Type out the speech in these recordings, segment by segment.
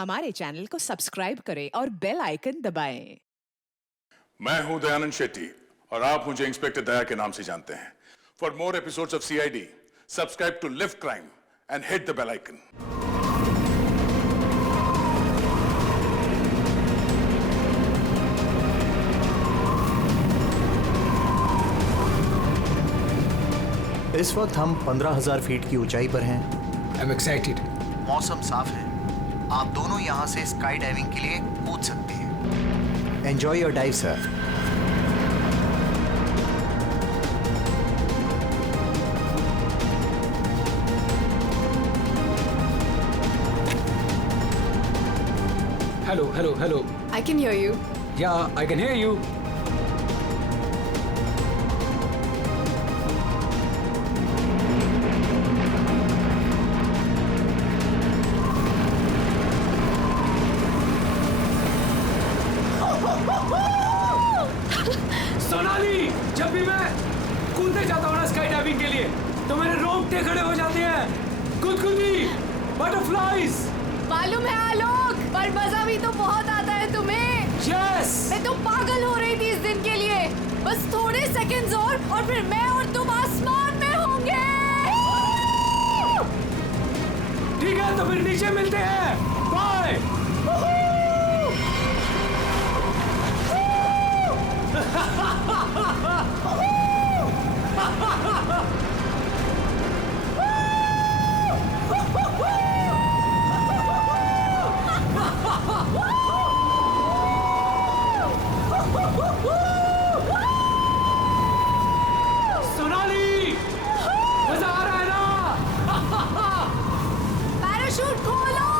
हमारे चैनल को सब्सक्राइब करें और बेल आइकन दबाएं। मैं हूं दयानंद शेट्टी और आप मुझे इंस्पेक्टर दया के नाम से जानते हैं। For more episodes of CID, subscribe to lift crime and hit the bell icon. इस वक्त हम 15,000 फीट की ऊंचाई पर हैं। I'm excited. मौसम साफ है, आप दोनों यहाँ से स्काई डाइविंग के लिए कूद सकते हैं। Enjoy your dive sir. Hello. I can hear you. Yeah, I can hear you. Sonali, जब भी मैं कूदने जाता हूँ ना स्काई डाइविंग के लिए, तो मेरे रोंगटे खड़े हो जाते हैं। गुदगुदी, बटरफ्लाइज। मालूम है आलोक, पर मजा भी तो बहुत आता है तुम्हें। यस। मैं तो पागल हो रही थी इस दिन के लिए। बस थोड़े सेकंड्स और फिर मैं और तुम आसमान में होंगे। ठीक है, तो फिर नीचे मिलते हैं। बाय। सोनाली, मजा आ रहा है ना? पैराशूट खोलो,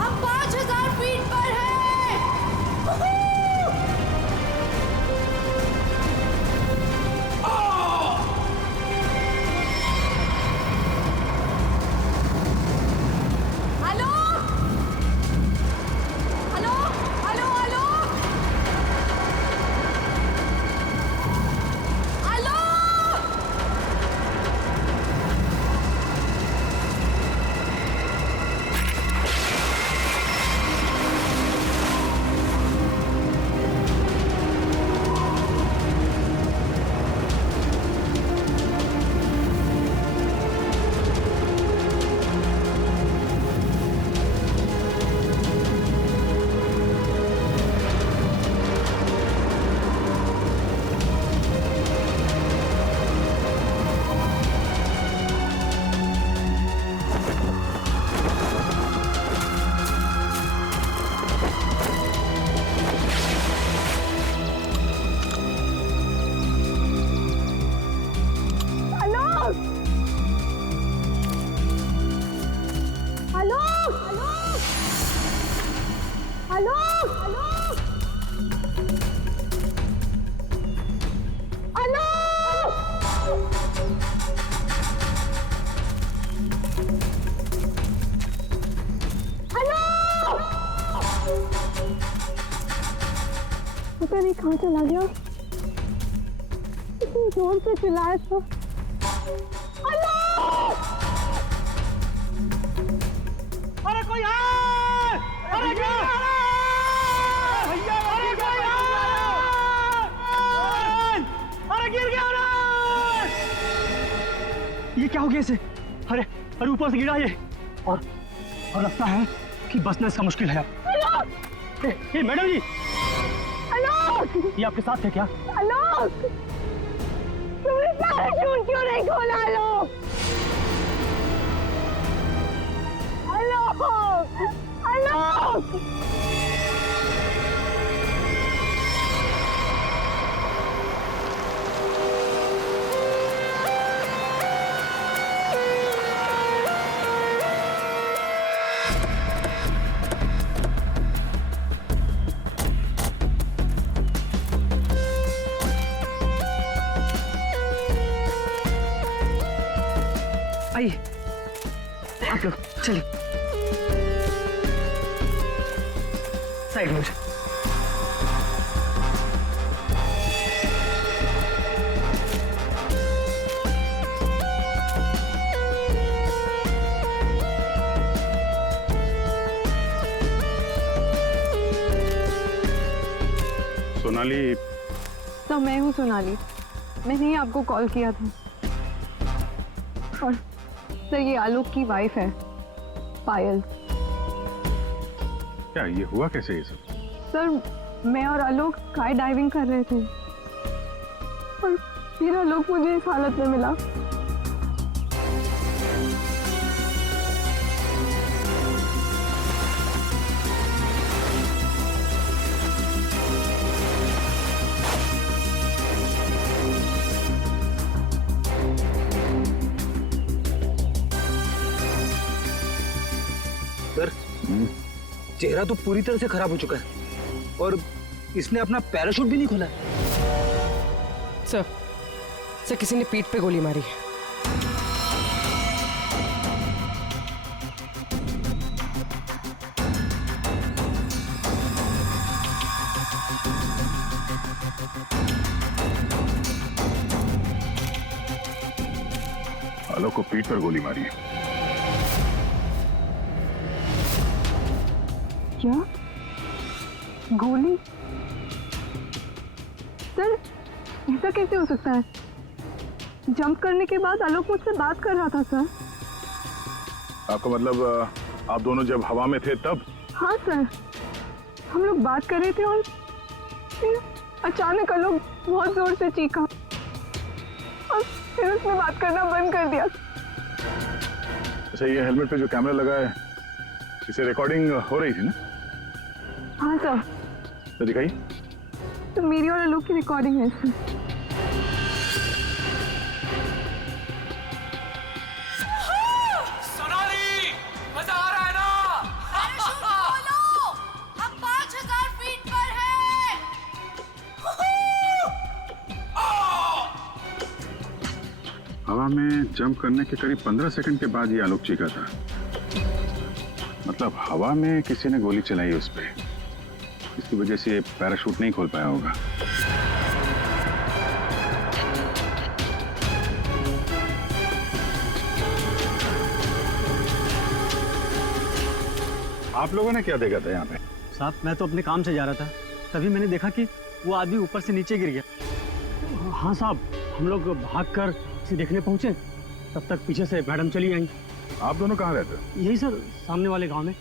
हम 5,000 फीट पर हैं। आलोक, हेलो, आलोक। पता नहीं कहाँ चला गया। इतनी जोर से चिल्लाया था। अरे कोई है! अरे क्या? भैया, अरे कोई है! अरे गिर गया रे! ये क्या हो गया इसे? अरे ऊपर से गिरा ये और लगता है कि बचना इसका मुश्किल है। ये मैडम जी, ये आपके साथ है क्या? आलोक, तुमने पैराशूट क्यों नहीं खोला? आलोक! आइए, आप लोग चलिए साइड में। सोनाली, तो मैं हूँ सोनाली। मैंने ही आपको कॉल किया था। और सर ये आलोक की वाइफ है, पायल। क्या ये हुआ कैसे ये सब? सर मैं और आलोक स्काई डाइविंग कर रहे थे और फिर आलोक मुझे इस हालत में मिला। सर चेहरा तो पूरी तरह से खराब हो चुका है और इसने अपना पैराशूट भी नहीं खोला। सर किसी ने पीठ पे गोली मारी है। आलोक को पीठ पर गोली मारी है। क्या गोली? सर ऐसा कैसे हो सकता है? जंप करने के बाद आलोक मुझसे बात कर रहा था सर। आपका मतलब आप दोनों जब हवा में थे तब? हाँ सर, हम लोग बात कर रहे थे और फिर अचानक आलोक बहुत जोर से चीखा और फिर उसने बात करना बंद कर दिया। अच्छा, ये हेलमेट पे जो कैमरा लगा है, इसे रिकॉर्डिंग हो रही थी ना? हाँ सर। तो दिखाइए। तो मेरी और आलोक की रिकॉर्डिंग है सर। सोनाली, मजा आ रहा है ना? पैराशूट खोलो, हम 5000 फीट पर हैं। हवा में जंप करने के करीब 15 सेकंड के बाद ये आलोक चीखा था। मतलब हवा में किसी ने गोली चलाई उस पे, इसकी वजह से ये पैराशूट नहीं खोल पाया होगा। आप लोगों ने क्या देखा था यहाँ पे? साहब मैं तो अपने काम से जा रहा था, तभी मैंने देखा कि वो आदमी ऊपर से नीचे गिर गया। हाँ साहब, हम लोग भागकर इसे देखने पहुंचे, तब तक पीछे से मैडम चली आई। आप दोनों कहाँ रहते हो? यही सर, सामने वाले गांव में।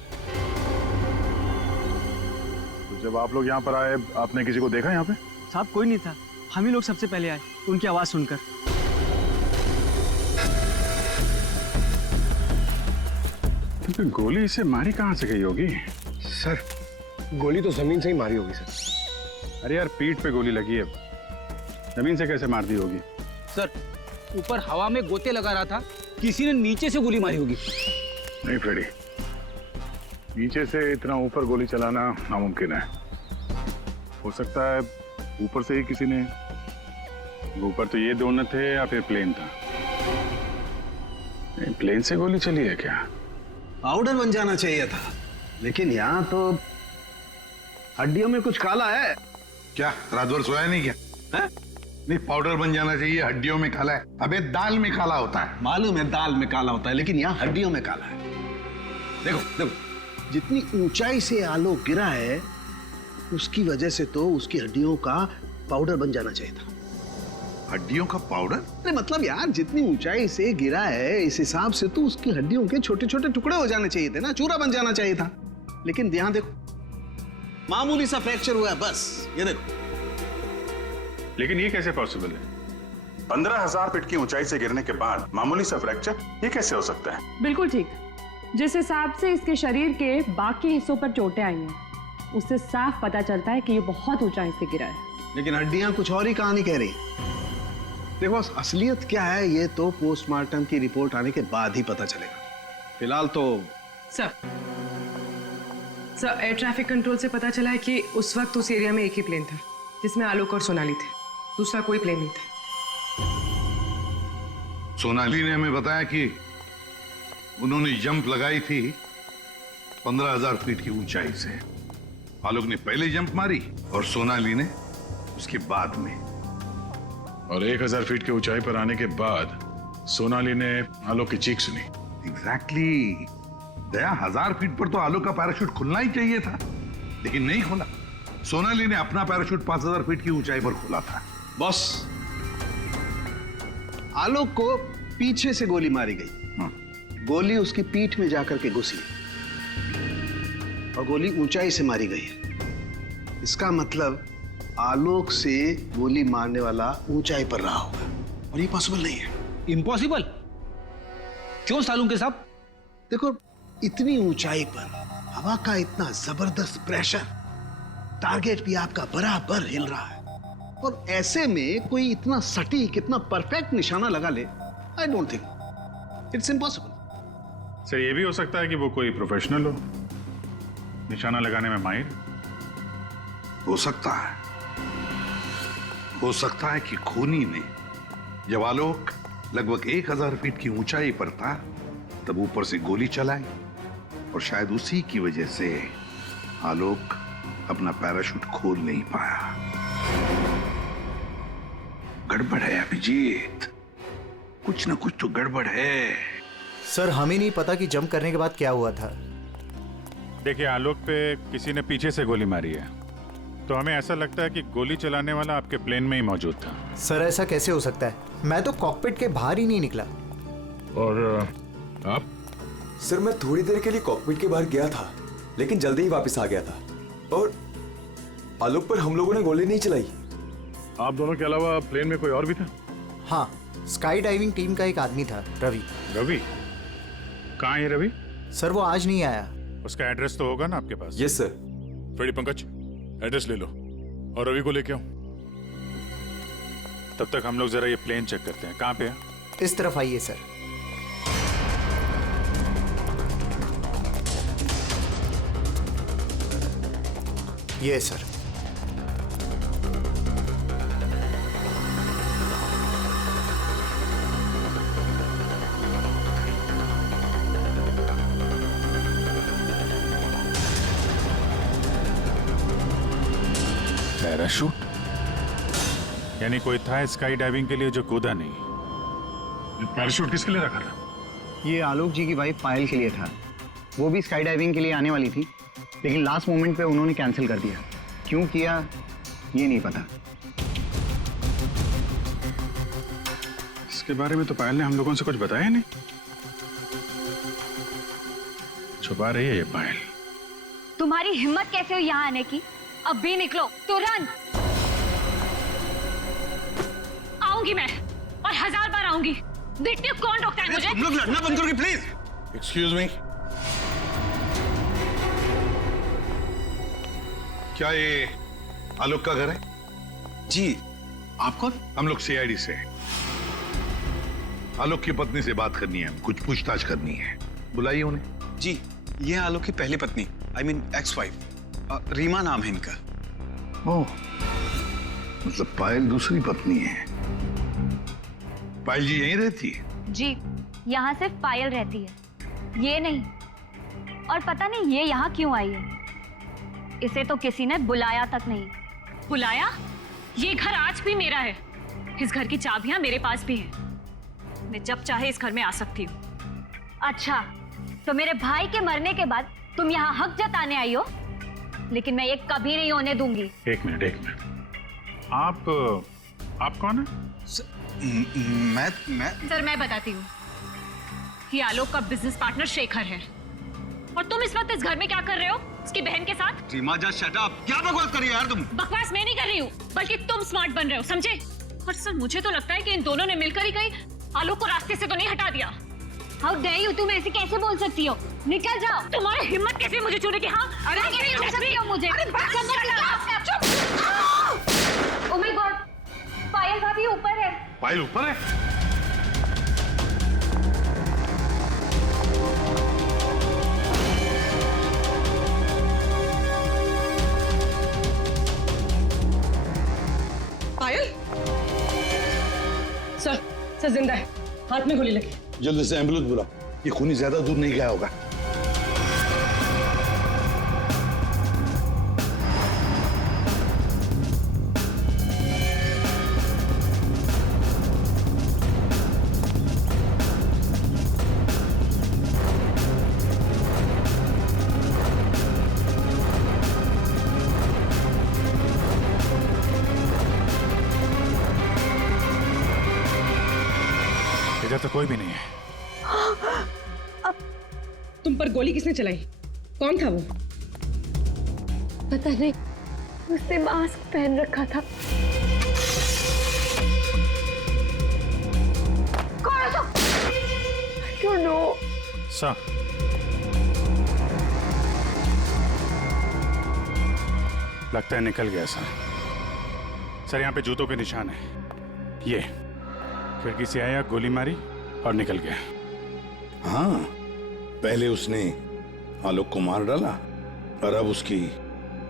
तो जब आप लोग यहाँ पर आए, आपने किसी को देखा यहाँ पे? साहब कोई नहीं था, हम ही लोग सबसे पहले आए उनकी आवाज सुनकर। तो गोली इसे मारी कहाँ से गई होगी? सर गोली तो जमीन से ही मारी होगी सर। अरे यार, पीठ पे गोली लगी है, जमीन से कैसे मार दी होगी? सर ऊपर हवा में गोते लगा रहा था, किसी ने नीचे से गोली मारी होगी। नहीं फ्रेडी, नीचे से इतना ऊपर गोली चलाना नामुमकिन है। हो सकता है ऊपर से ही किसी ने, ऊपर तो ये दोनों थे या फिर प्लेन था। नहीं, प्लेन से गोली चली है क्या? पाउडर बन जाना चाहिए था, लेकिन यहाँ तो हड्डियों में कुछ काला है। क्या रात भर सोया नहीं क्या? है? नहीं, पाउडर बन जाना चाहिए, हड्डियों में काला है। अबे दाल में काला होता है। मालूम है दाल में काला होता है, लेकिन यहाँ हड्डियों में काला है। देखो देखो, जितनी ऊंचाई से आलोक गिरा है, उसकी वजह से तो उसकी हड्डियों का पाउडर बन जाना चाहिए था। हड्डियों का पाउडर? अरे मतलब यार, जितनी ऊंचाई से गिरा है, इस हिसाब से तो उसकी हड्डियों के छोटे छोटे टुकड़े हो जाने चाहिए थे ना, चूरा बन जाना चाहिए था। लेकिन यहाँ देखो, मामूली सा फ्रैक्चर हुआ है बस, ये देखो। लेकिन ये कैसे पॉसिबल है? 15,000 फीट की ऊंचाई से गिरने के बाद मामूली सा फ्रैक्चर, ये कैसे हो सकता है? बिल्कुल ठीक। जिस हिसाब से इसके शरीर के बाकी हिस्सों पर चोटें आई हैं, उससे साफ पता चलता है कि ये बहुत ऊंचाई से गिरा है। लेकिन हड्डियां कुछ और ही कहानी कह रही। देखो असलियत क्या है, ये तो पोस्टमार्टम की रिपोर्ट आने के बाद ही पता चलेगा। फिलहाल तो सर एयर ट्रैफिक कंट्रोल से पता चला है कि उस वक्त उस एरिया में एक ही प्लेन था, जिसमें आलोक और सोनाली थे। दूसरा कोई प्लेन नहीं था। सोनाली ने हमें बताया कि उन्होंने जंप लगाई थी 15,000 फीट की ऊंचाई से। आलोक ने पहले जंप मारी और सोनाली ने उसके बाद में। और 1,000 फीट की ऊंचाई पर आने के बाद सोनाली ने आलोक की चीख सुनी। एग्जैक्टली। दया, 1000 फीट पर तो आलोक का पैराशूट खुलना ही चाहिए था, लेकिन नहीं खुला। सोनाली ने अपना पैराशूट 5000 फीट की ऊंचाई पर खोला था। बॉस, आलोक को पीछे से गोली मारी गई। गोली उसकी पीठ में जाकर के घुसी और गोली ऊंचाई से मारी गई है। इसका मतलब आलोक से गोली मारने वाला ऊंचाई पर रहा होगा और ये पॉसिबल नहीं है। इम्पॉसिबल? क्यों सालून के साहब? देखो, इतनी ऊंचाई पर हवा का इतना जबरदस्त प्रेशर, टारगेट भी आपका बराबर हिल रहा है और ऐसे में कोई इतना सटीक, इतना परफेक्ट निशाना लगा ले, I don't think, it's impossible. Sir, ये भी हो सकता है कि वो कोई प्रोफेशनल हो, निशाना लगाने में माहिर। हो सकता है। हो सकता है कि खूनी ने जब आलोक लगभग 1000 फीट की ऊंचाई पर था तब ऊपर से गोली चलाई और शायद उसी की वजह से आलोक अपना पैराशूट खोल नहीं पाया। गड़बड़ है अभिजीत, कुछ ना कुछ तो गड़बड़ है। सर, हमें नहीं पता कि जंप करने के बाद क्या हुआ था। देखिए, आलोक पे किसी ने पीछे से गोली मारी है, तो हमें ऐसा लगता है कि गोली चलाने वाला आपके प्लेन में ही मौजूद था। सर, ऐसा कैसे हो सकता है? मैं तो कॉकपिट के बाहर ही नहीं निकला। और आप? सर, मैं थोड़ी देर के लिए कॉकपिट के बाहर गया था, लेकिन जल्दी ही वापस आ गया था और आलोक पर हम लोगों ने गोली नहीं चलाई। आप दोनों के अलावा प्लेन में कोई और भी था? हाँ, स्काई डाइविंग टीम का एक आदमी था, रवि। रवि? कहाँ है रवि? सर, वो आज नहीं आया। उसका एड्रेस तो होगा ना आपके पास? Yes sir. Freddy, Pankaj, address ले लो और रवि को लेके आओ। तब तक हम लोग जरा ये प्लेन चेक करते हैं। कहाँ पे है? इस तरफ आइए सर। ये सर। पैराशूट? यानी कोई था स्काई डाइविंग के लिए जो कूदा नहीं। पैराशूट किसके लिए रखा था? ये आलोक जी की वाइफ पायल के लिए था। वो भी स्काई डाइविंग के लिए आने वाली थी, लेकिन लास्ट मोमेंट पे उन्होंने कैंसिल कर दिया। क्यों किया ये नहीं पता। इसके बारे में तो पायल ने हम लोगों से कुछ बताया नहीं। छुपा रही है ये पायल। तुम्हारी हिम्मत कैसे हुई यहाँ आने की? अब भी निकलो तुरंत। आऊंगी मैं और 1000 बार आऊंगी। देखती हूँ कौन रोकता है मुझे। तुम लोग लड़ना बंद करोगे प्लीज? Excuse me. क्या ये आलोक का घर है? जी। आप कौन? हम लोग सीआईडी से हैं। आलोक की पत्नी से बात करनी है, कुछ पूछताछ करनी है। बुलाइए उन्हें। जी, ये आलोक की पहली पत्नी, I mean ex wife, Reema नाम है इनका। ओह, मतलब पायल दूसरी पत्नी है। पायल जी यहीं रहती है? जी, यहाँ सिर्फ पायल रहती है, ये नहीं। और पता नहीं ये यहाँ क्यों आई है। इसे तो किसी ने बुलाया तक नहीं। बुलाया? ये घर आज भी मेरा है। इस घर की चाबियां मेरे पास भी हैं। मैं जब चाहे इस घर में आ सकती हूँ। अच्छा, तो मेरे भाई के मरने के बाद तुम यहाँ हक जताने आई हो, लेकिन मैं ये कभी नहीं होने दूंगी। एक मिनट। आप कौन है? मैं सर, मैं बताती हूँ। ये आलोक का बिजनेस पार्टनर शेखर है। और तुम इस वक्त इस घर में क्या कर रहे हो? उसकी बहन के साथ? Reema, just shut up. क्या बकवास कर रही हो यार तुम? बकवास मैं नहीं कर रही हूँ, बल्कि तुम स्मार्ट बन रहे हो, समझे? और सर, मुझे तो लगता है कि इन दोनों ने मिलकर ही कहीं आलोक को रास्ते से तो नहीं हटा दिया। हाउ डेयर यू, तुम ऐसे कैसे बोल सकती हो? निकल जाओ। तुम्हारी हिम्मत कैसे मुझे छूने की? हाँ, अरे कैसे छू सकती हो मुझे? ओह माय गॉड, पायल भाभी ऊपर है। पायल ऊपर है? पायल? सर जिंदा है, हाथ में गोली लगी। जल्दी से एम्बुलेंस बुलाओ, ये खूनी ज्यादा दूर नहीं गया होगा। तो कोई भी नहीं है। तुम पर गोली किसने चलाई? कौन था वो? पता नहीं, उसने मास्क पहन रखा था। कौन है? I don't know. सर, लगता है निकल गया सर। सर यहाँ पे जूतों के निशान है। ये खिड़की से आया, गोली मारी और निकल गया। हाँ, पहले उसने आलोक को मार डाला और अब उसकी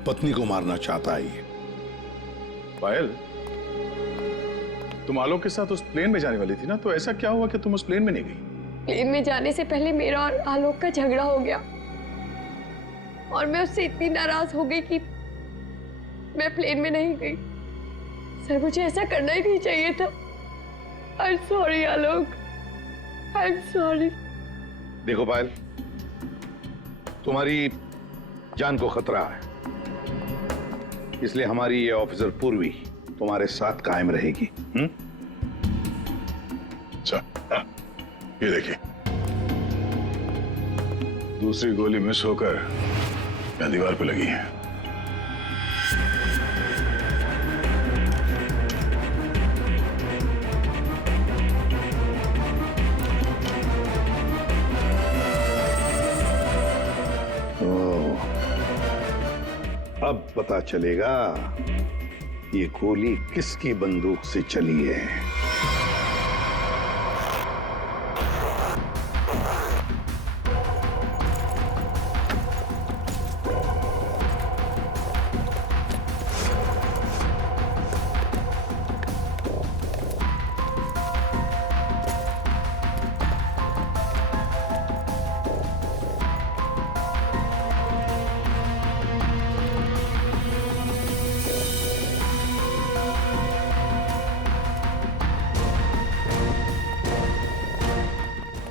पत्नी को मारना चाहता है ये। पायल, तुम आलोक के साथ उस प्लेन में जाने वाली थी ना, तो ऐसा क्या हुआ कि तुम उस प्लेन में नहीं गई? प्लेन में जाने से पहले मेरा और आलोक का झगड़ा हो गया और मैं उससे इतनी नाराज हो गई कि मैं प्लेन में नहीं गई। सर, मुझे ऐसा करना ही नहीं चाहिए था। I'm sorry Alok, I'm sorry। देखो पायल, तुम्हारी जान को खतरा है, इसलिए हमारी ये ऑफिसर पूर्वी तुम्हारे साथ कायम रहेगी। अच्छा, ये देखिए, दूसरी गोली मिस होकर यहाँ दीवार पे लगी है। अब पता चलेगा ये गोली किसकी बंदूक से चली है।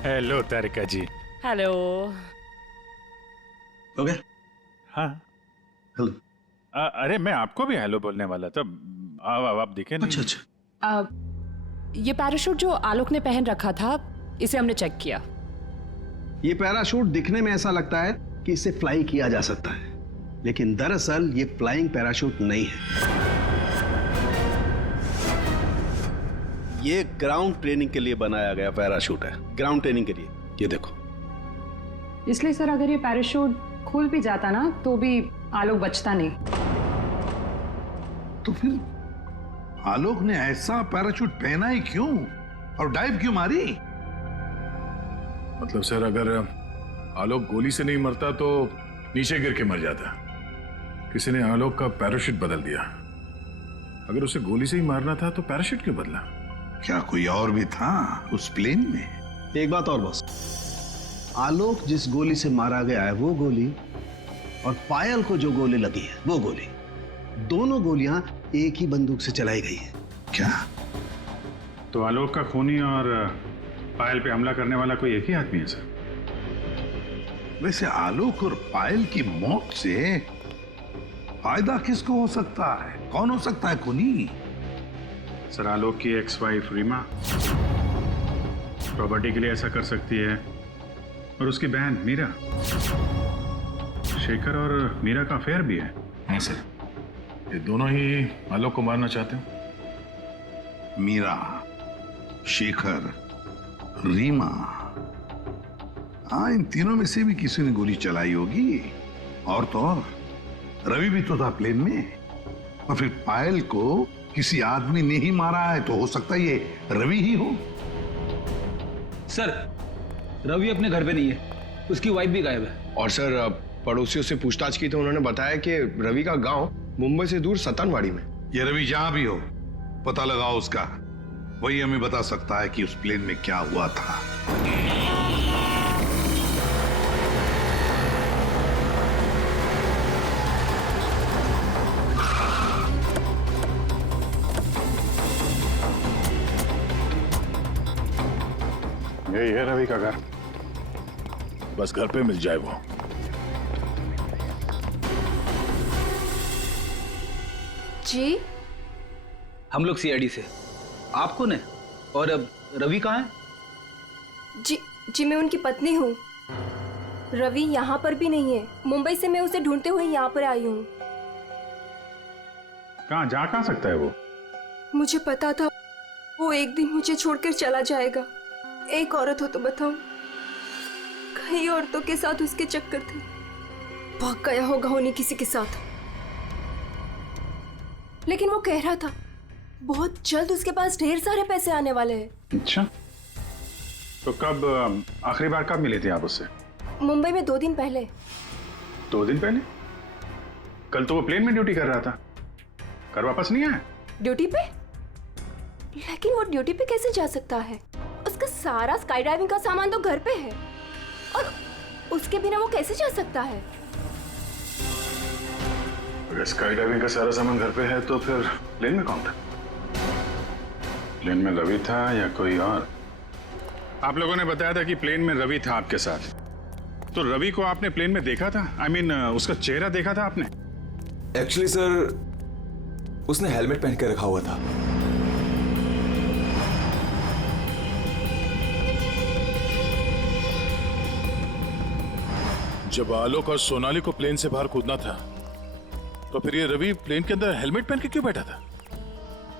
हेलो तारिका जी। हेलो। हो गया? हाँ। हेलो। अरे मैं आपको भी हेलो बोलने वाला था। आप दिखे नहीं। अच्छा अच्छा। ये पैराशूट जो आलोक ने पहन रखा था, इसे हमने चेक किया। ये पैराशूट दिखने में ऐसा लगता है कि इसे फ्लाई किया जा सकता है, लेकिन दरअसल ये फ्लाइंग पैराशूट नहीं है। ये ग्राउंड ट्रेनिंग के लिए बनाया गया पैराशूट है, ग्राउंड ट्रेनिंग के लिए। ये देखो। इसलिए सर, अगर ये पैराशूट खुल भी जाता ना तो भी आलोक बचता नहीं। तो फिर आलोक ने ऐसा पैराशूट पहना ही क्यों और डाइव क्यों मारी? मतलब सर, अगर आलोक गोली से नहीं मरता तो नीचे गिर के मर जाता। किसी ने आलोक का पैराशूट बदल दिया। अगर उसे गोली से ही मारना था तो पैराशूट क्यों बदला? क्या कोई और भी था उस प्लेन में? एक बात और बस, आलोक जिस गोली से मारा गया है वो गोली और पायल को जो गोली लगी है वो गोली, दोनों गोलियां एक ही बंदूक से चलाई गई है। क्या? तो आलोक का खूनी और पायल पे हमला करने वाला कोई एक ही आदमी है सर? वैसे आलोक और पायल की मौत से फायदा किसको हो सकता है? कौन हो सकता है खूनी? सर, आलोक की एक्स वाइफ रीमा प्रॉपर्टी के लिए ऐसा कर सकती है, और उसकी बहन मीरा। शेखर और मीरा का अफेयर भी है। हाँ सर, ये दोनों ही आलोक को मारना चाहते हैं। मीरा, शेखर, रीमा, हाँ, इन तीनों में से भी किसी ने गोली चलाई होगी। और तो और रवि भी तो था प्लेन में, और फिर पायल को किसी आदमी ने ही मारा है, तो हो सकता है ये रवि ही हो। सर, रवि अपने घर पे नहीं है, उसकी वाइफ भी गायब है। और सर, पड़ोसियों से पूछताछ की तो उन्होंने बताया कि रवि का गांव मुंबई से दूर सतनवाड़ी में। ये रवि जहां भी हो, पता लगाओ उसका, वही हमें बता सकता है कि उस प्लेन में क्या हुआ था। यही है रवि का घर, बस घर पे मिल जाए वो। जी, हम लोग सीआईडी से। आप कौन है और अब रवि कहाँ है? जी मैं उनकी पत्नी हूँ। रवि यहाँ पर भी नहीं है। मुंबई से मैं उसे ढूंढते हुए यहाँ पर आई हूँ। जा कहाँ सकता है वो? मुझे पता था वो एक दिन मुझे छोड़कर चला जाएगा। एक औरत हो तो बताऊं, कई औरतों के साथ उसके चक्कर थे। भाग गया होगा उन्हीं किसी के साथ। लेकिन वो कह रहा था बहुत जल्द उसके पास ढेर सारे पैसे आने वाले हैं। अच्छा, तो कब आखिरी बार कब मिले थे आप उससे? मुंबई में 2 दिन पहले। 2 दिन पहले? कल तो वो प्लेन में ड्यूटी कर रहा था, घर वापस नहीं आया? ड्यूटी पे? लेकिन वो ड्यूटी पे कैसे जा सकता है? उसका सारा स्काई डाइविंग का सामान तो घर पे है, और उसके बिना वो कैसे जा सकता है? अगर स्काई डाइविंग का सारा सामान घर पे है तो फिर प्लेन में कौन था? प्लेन में रवि था या कोई और? आप लोगों ने बताया था कि प्लेन में रवि था आपके साथ, तो रवि को आपने प्लेन में देखा था? I mean, उसका चेहरा देखा था आपने? एक्चुअली सर, उसने हेलमेट पहन के रखा हुआ था। जब आलोक और सोनाली को प्लेन से बाहर कूदना था, तो फिर ये रवि प्लेन के अंदर हेलमेट पहन के क्यों बैठा था?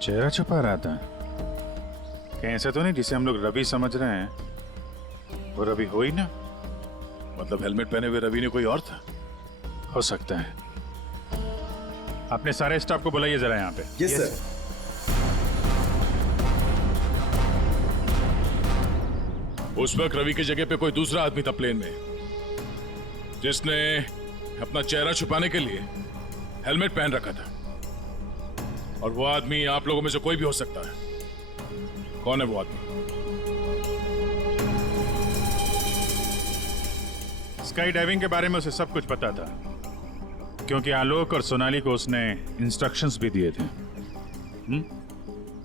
चेहरा छुपा रहा था। कहीं ऐसा तो नहीं जिसे हम लोग रवि समझ रहे हैं वो रवि हो ही ना? मतलब हेलमेट पहने हुए रवि ने कोई और था? हो सकता है। अपने सारे स्टाफ को बुलाइए जरा यहाँ पे। Yes sir. उस वक्त रवि की जगह पे कोई दूसरा आदमी था प्लेन में, जिसने अपना चेहरा छुपाने के लिए हेलमेट पहन रखा था। और वो आदमी आप लोगों में से कोई भी हो सकता है। कौन है वो आदमी? स्काई डाइविंग के बारे में उसे सब कुछ पता था, क्योंकि आलोक और सोनाली को उसने इंस्ट्रक्शंस भी दिए थे।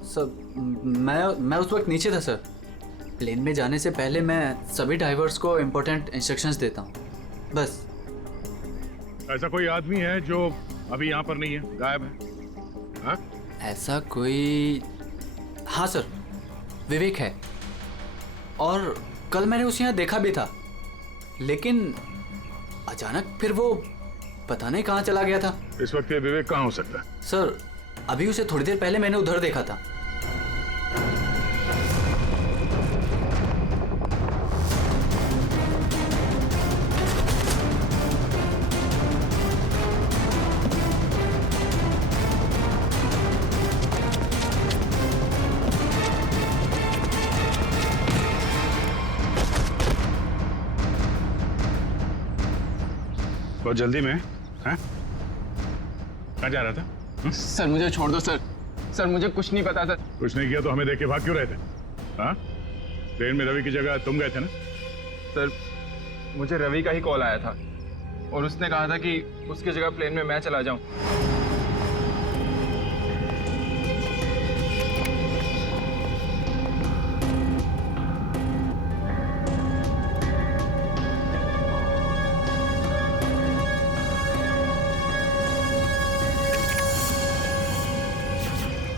सर, मैं उस वक्त नीचे था सर। प्लेन में जाने से पहले मैं सभी डाइवर्स को इम्पोर्टेंट इंस्ट्रक्शंस देता हूँ, बस। ऐसा कोई आदमी है जो अभी यहाँ पर नहीं है, गायब है? हाँ? ऐसा कोई? हाँ सर, विवेक है। और कल मैंने उसे यहाँ देखा भी था, लेकिन अचानक फिर वो पता नहीं कहाँ चला गया था। इस वक्त ये विवेक कहाँ हो सकता है? सर, अभी उसे थोड़ी देर पहले मैंने उधर देखा था। बहुत जल्दी में? हैं? कहाँ जा रहा था? सर मुझे छोड़ दो सर। सर मुझे कुछ नहीं पता सर। कुछ नहीं किया तो हमें देख के भाग क्यों रहे थे? हाँ? ट्रेन में रवि की जगह तुम गए थे ना? सर मुझे रवि का ही कॉल आया था और उसने कहा था कि उसकी जगह प्लेन में मैं चला जाऊं।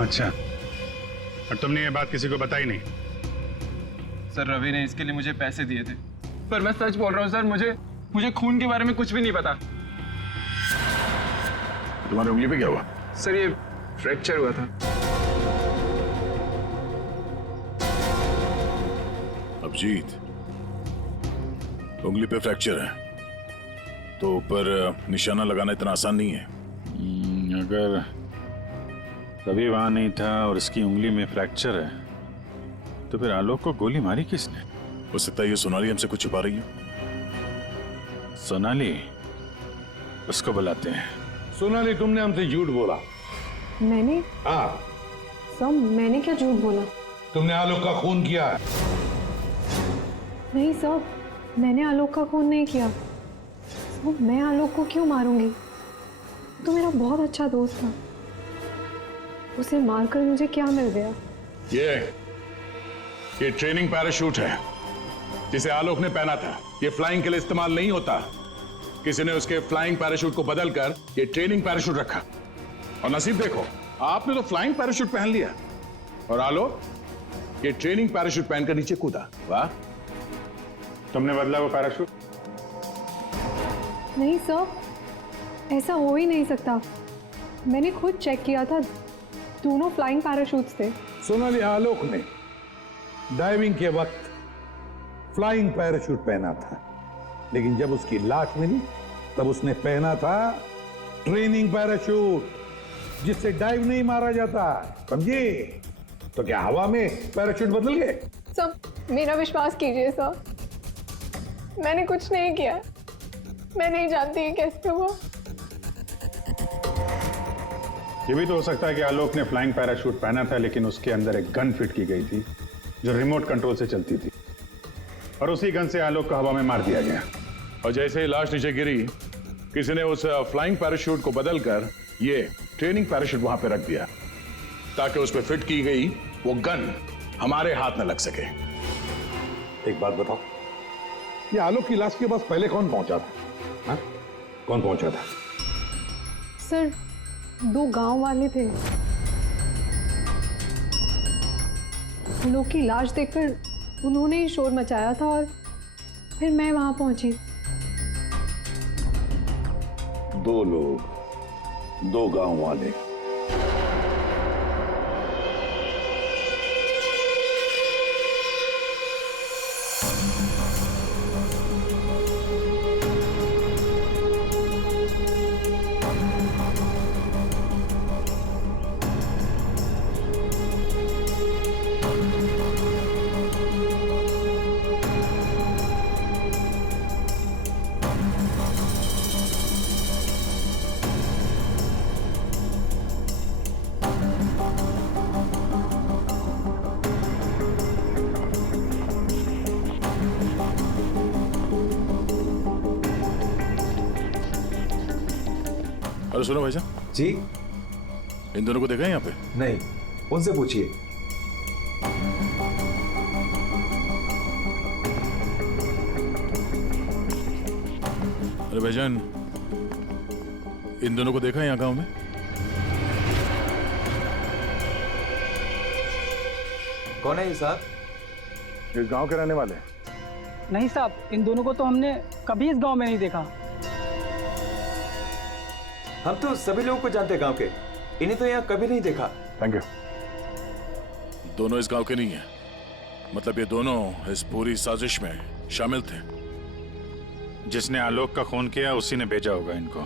अच्छा, और तुमने ये बात किसी को बताई नहीं? सर रवि ने इसके लिए मुझे पैसे दिए थे, पर मैं सच बोल रहा हूँ सर, मुझे खून के बारे में कुछ भी नहीं पता। तुम्हारी उंगली पे क्या हुआ? सर ये फ्रैक्चर हुआ था। अभिजीत, उंगली पे फ्रैक्चर है तो ऊपर निशाना लगाना इतना आसान नहीं है। अगर रवि वहां नहीं था और इसकी उंगली में फ्रैक्चर है, तो फिर आलोक को गोली मारी किसने? हो सकता है ये सोनाली हमसे कुछ छुपा रही है। सोनाली, उसको बुलाते हैं। सोनाली, तुमने हमसे झूठ बोला। मैंने? हाँ। सब मैंने क्या झूठ बोला? तुमने आलोक का खून किया है। नहीं सब, मैंने आलोक का खून नहीं किया। सब, मैं आलोक को क्यों मारूंगी? तो मेरा बहुत अच्छा दोस्त था, उसे मारकर मुझे क्या मिल गया? ये ट्रेनिंग पैराशूट है जिसे आलोक ने पहना था। ये फ्लाइंग के लिए इस्तेमाल नहीं होता। किसी ने उसके फ्लाइंग पैराशूट को बदलकर ये ट्रेनिंग पैराशूट रखा, और नसीब देखो, आपने तो फ्लाइंग पैराशूट पहन लिया और आलोक ये ट्रेनिंग पैराशूट पहनकर नीचे कूदा। वाह, तुमने बदला वो पैराशूट? नहीं सर, ऐसा हो ही नहीं सकता। मैंने खुद चेक किया था, दोनों फ्लाइंग पैराशूट्स थे। सोनाली, आलोक ने डाइविंग के वक्त फ्लाइंग पैराशूट पहना था, लेकिन जब उसकी लाश मिली तब उसने पहना था ट्रेनिंग पैराशूट, जिससे डाइव नहीं मारा जाता, समझे? तो क्या हवा में पैराशूट बदल गए? सर, मेरा विश्वास कीजिए सर, मैंने कुछ नहीं किया। मैं नहीं जानती ये कैसे हुआ। ये भी तो हो सकता है कि आलोक ने फ्लाइंग पैराशूट पहना था, लेकिन उसके अंदर एक गन फिट की गई थी जो रिमोट कंट्रोल से चलती थी, और उसी गन से आलोक को हवा में मार दिया गया। और जैसे ही लाश नीचे गिरी, किसी ने उस फ्लाइंग पैराशूट को बदलकर ये ट्रेनिंग पैराशूट वहां पे रख दिया, ताकि उस पर फिट की गई वो गन हमारे हाथ में लग सके। एक बात बताओ, ये आलोक की लाश के पास पहले कौन पहुंचा था? हाँ? कौन पहुंचा था? सर, 2 गांव वाले थे। लोग की लाश देखकर उन्होंने ही शोर मचाया था और फिर मैं वहां पहुंची। 2 लोग, 2 गांव वाले। अरे सुनो भाईजान जी, इन दोनों को देखा है यहाँ पे? नहीं, उनसे पूछिए। अरे भाईजान, इन दोनों को देखा है यहाँ गांव में? कौन है ये साहब? इस गांव के रहने वाले? नहीं साहब, इन दोनों को तो हमने कभी इस गांव में नहीं देखा। हम तो सभी लोगों को जानते हैं गांव के, इन्हें तो यहाँ कभी नहीं देखा। Thank you. दोनों इस गांव के नहीं है, मतलब ये दोनों इस पूरी साजिश में शामिल थे। जिसने आलोक का खून किया उसी ने भेजा होगा इनको।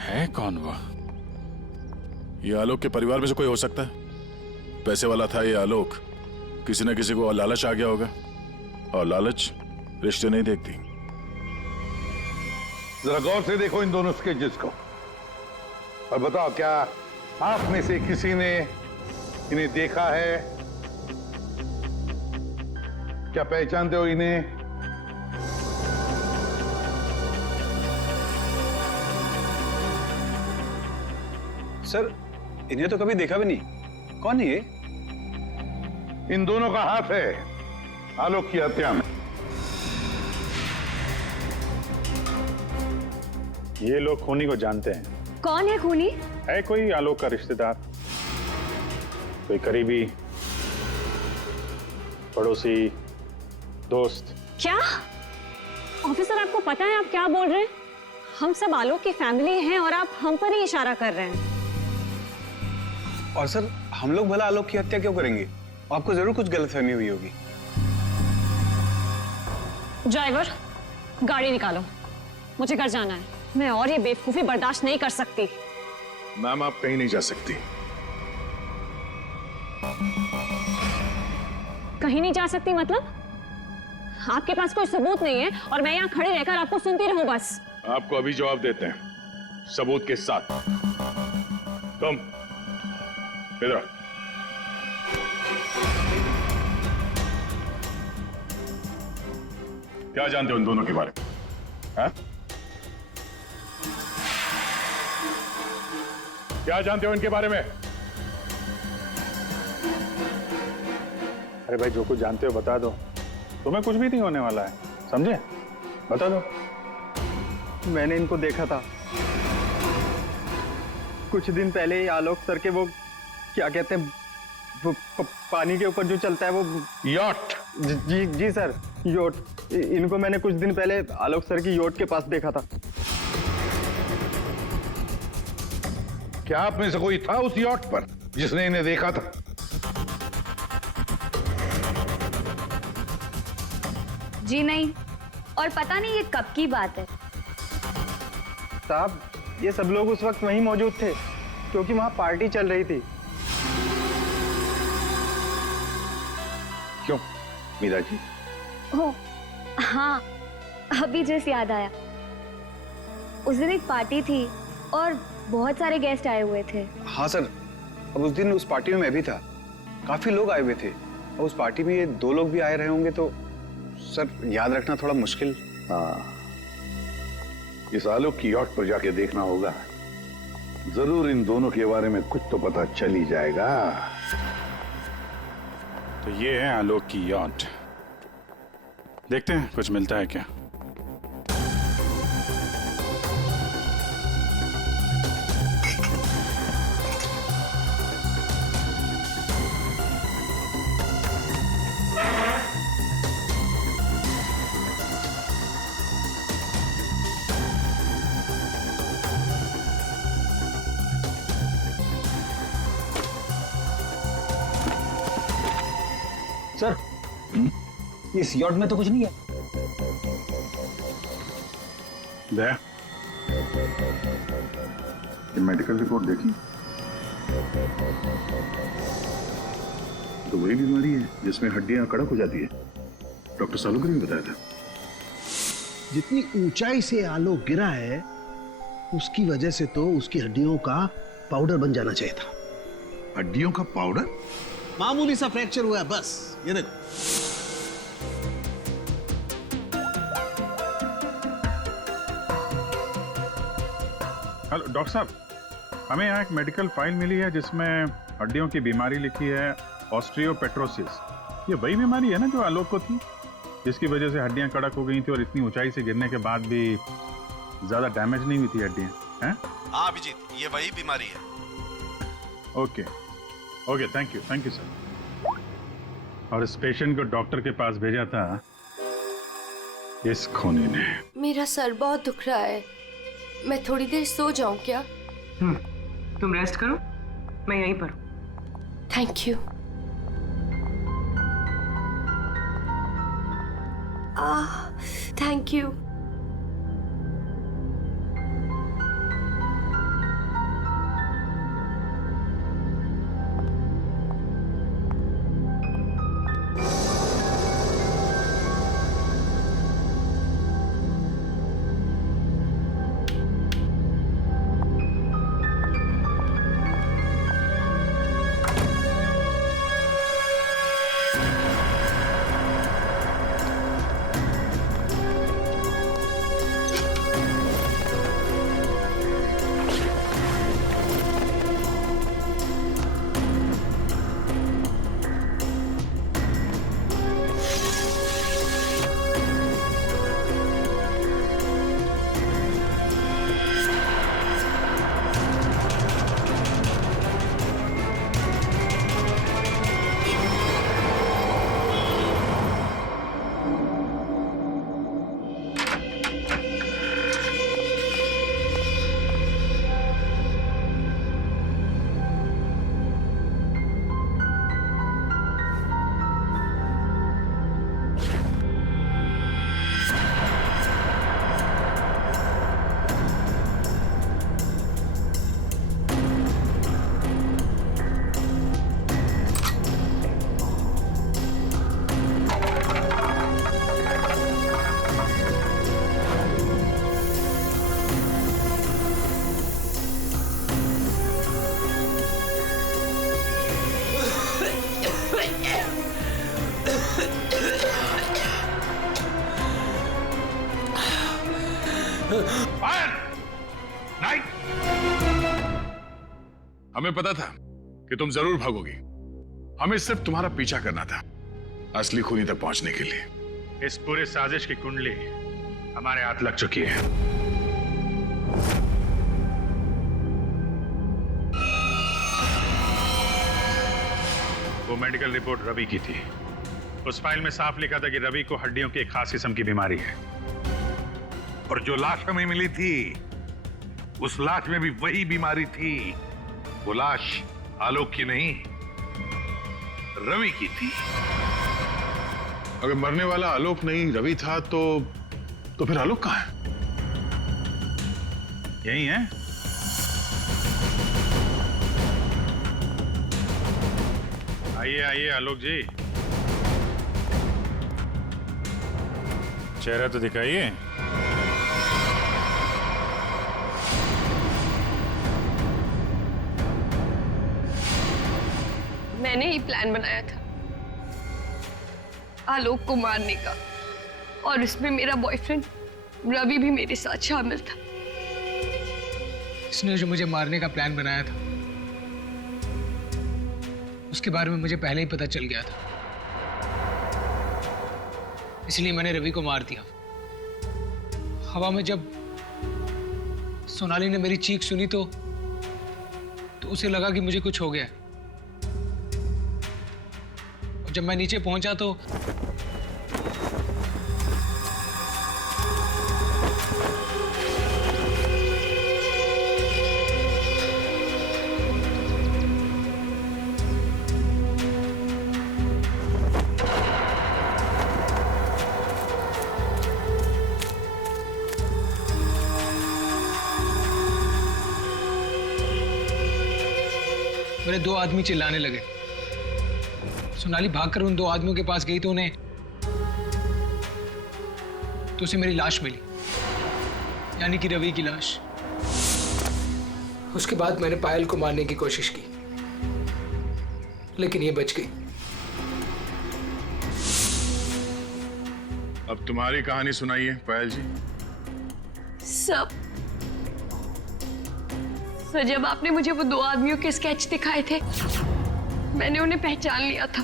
है कौन वो? ये आलोक के परिवार में से कोई हो सकता है। पैसे वाला था ये आलोक, किसी न किसी को लालच आ गया होगा, और लालच रिश्ते नहीं देखती। जरा गौर से देखो इन दोनों स्केचेस को और बताओ, क्या आप में से किसी ने इन्हें देखा है? क्या पहचानते हो इन्हें? सर, इन्हें तो कभी देखा भी नहीं। कौन है ये? इन दोनों का हाथ है आलोक की हत्या में। ये लोग खूनी को जानते हैं। कौन है खूनी? है कोई आलोक का रिश्तेदार, कोई करीबी, पड़ोसी, दोस्त। क्या ऑफिसर, आपको पता है आप क्या बोल रहे हैं? हम सब आलोक की फैमिली हैं और आप हम पर ही इशारा कर रहे हैं। और सर, हम लोग भला आलोक की हत्या क्यों करेंगे? आपको जरूर कुछ गलतफहमी हुई होगी। ड्राइवर, गाड़ी निकालो, मुझे घर जाना है। मैं और ये बेवकूफी बर्दाश्त नहीं कर सकती। मैम, आप कहीं नहीं जा सकती। कहीं नहीं जा सकती मतलब? आपके पास कोई सबूत नहीं है और मैं यहाँ खड़े रहकर आपको सुनती रहूं बस? आपको अभी जवाब देते हैं, सबूत के साथ। तुम इधर। क्या जानते हो इन दोनों के बारे में? हाँ? क्या जानते हो इनके बारे में? अरे भाई, जो कुछ जानते हो बता दो, तुम्हें कुछ भी नहीं होने वाला है, समझे? बता दो। मैंने इनको देखा था कुछ दिन पहले ही। आलोक सर के वो क्या कहते हैं, वो पानी के ऊपर जो चलता है वो यॉट। जी जी सर। योट इनको मैंने कुछ दिन पहले आलोक सर की योट के पास देखा था। क्या आप में से कोई था उस यॉट पर जिसने इन्हें देखा था? जी नहीं, और पता नहीं ये कब की बात है। साहब, ये सब लोग उस वक्त वहीं मौजूद थे क्योंकि वहां पार्टी चल रही थी। क्यों मीरा जी? हो हाँ, अभी जस्ट याद आया। उस दिन एक पार्टी थी और बहुत सारे गेस्ट आए हुए थे। हाँ सर, अब उस दिन उस पार्टी में मैं भी था। काफी लोग आए हुए थे और उस पार्टी में ये 2 लोग भी आए रहे होंगे, तो सर याद रखना थोड़ा मुश्किल। हाँ, इस आलोक की यॉट पर जाके देखना होगा। जरूर इन दोनों के बारे में कुछ तो पता चल ही जाएगा। तो ये है आलोक की यॉट। देखते हैं कुछ मिलता है क्या। सर, इस यॉट में तो कुछ नहीं है। दया, ये मेडिकल रिपोर्ट देखी तो वही बीमारी है जिसमें हड्डियां कड़क हो जाती है। डॉक्टर सालुकर ने बताया था। जितनी ऊंचाई से आलोक गिरा है उसकी वजह से तो उसकी हड्डियों का पाउडर बन जाना चाहिए था। हड्डियों का पाउडर? मामूली सा फ्रैक्चर हुआ है बस, ये देखो। हेलो डॉक्टर साहब, हमें यहाँ एक मेडिकल फाइल मिली है जिसमें हड्डियों की बीमारी लिखी है, ऑस्टियोपेट्रोसिस। ये वही बीमारी है ना जो आलोक को थी, जिसकी वजह से हड्डियां कड़क हो गई थी और इतनी ऊंचाई से गिरने के बाद भी ज्यादा डैमेज नहीं हुई थी हड्डियां, हैं? हाँ अभिजीत, ये वही बीमारी है। Okay okay, thank you sir. और इस पेशेंट को डॉक्टर के पास भेजा था इस खूनी ने। मेरा सर बहुत दुख रहा है, मैं थोड़ी देर सो जाऊं क्या? तुम रेस्ट करो, मैं यहीं पर हूं। Thank you. Thank you. हमें पता था कि तुम जरूर भागोगी। हमें सिर्फ तुम्हारा पीछा करना था असली खूनी तक पहुंचने के लिए। इस पूरे साजिश की कुंडली हमारे हाथ लग चुकी है। वो मेडिकल रिपोर्ट रवि की थी उस फाइल में साफ लिखा था कि रवि को हड्डियों की एक खास किस्म की बीमारी है। और जो लाश हमें मिली थी, उस लाश में भी वही बीमारी थी। वो लाश आलोक की नहीं, रवि की थी। अगर मरने वाला आलोक नहीं रवि था तो फिर आलोक कहाँ है? यही है? आइए आइए आलोक जी, चेहरा तो दिखाइए। मैंने ही प्लान बनाया था आलोक को मारने का, और इसमें मेरा बॉयफ्रेंड रवि भी मेरे साथ शामिल था। इसने जो मुझे मारने का प्लान बनाया था, उसके बारे में मुझे पहले ही पता चल गया था, इसलिए मैंने रवि को मार दिया। हवा में जब सोनाली ने मेरी चीख सुनी तो उसे लगा कि मुझे कुछ हो गया। और जब मैं नीचे पहुंचा तो मेरे दो आदमी चिल्लाने लगे। सोनाली भागकर उन दो आदमियों के पास गई तो उसे मेरी लाश मिली, यानी कि रवि की लाश। उसके बाद मैंने पायल को मारने की कोशिश की, लेकिन ये बच गई। अब तुम्हारी कहानी सुनाइए पायल जी। सर, जब आपने मुझे वो दो आदमियों के स्केच दिखाए थे, मैंने उन्हें पहचान लिया था।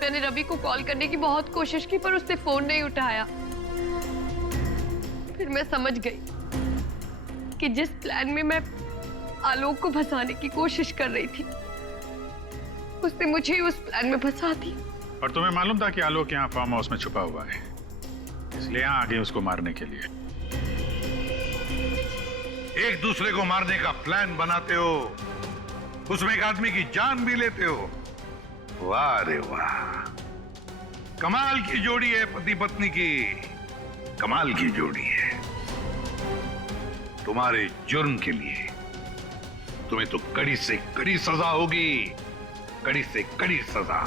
मैंने रवि को कॉल करने की बहुत कोशिश की, पर उसने फोन नहीं उठाया। फिर मैं समझ गई कि जिस प्लान में मैं आलोक को फंसाने की कोशिश कर रही थी, उसने मुझे ही उस प्लान में फंसा दिया। और तुम्हें मालूम था कि आलोक यहाँ फार्म हाउस में छुपा हुआ है, इसलिए यहाँ आ गए उसको मारने के लिए। एक दूसरे को मारने का प्लान बनाते हो, उसमें एक आदमी की जान भी लेते हो। वाह रे वाह, कमाल की जोड़ी है पति पत्नी की, कमाल की जोड़ी है। तुम्हारे जुर्म के लिए तुम्हें तो कड़ी से कड़ी सजा होगी, कड़ी से कड़ी सजा।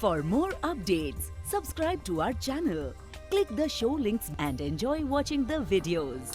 For more updates, subscribe to our channel, click the show links and enjoy watching the videos.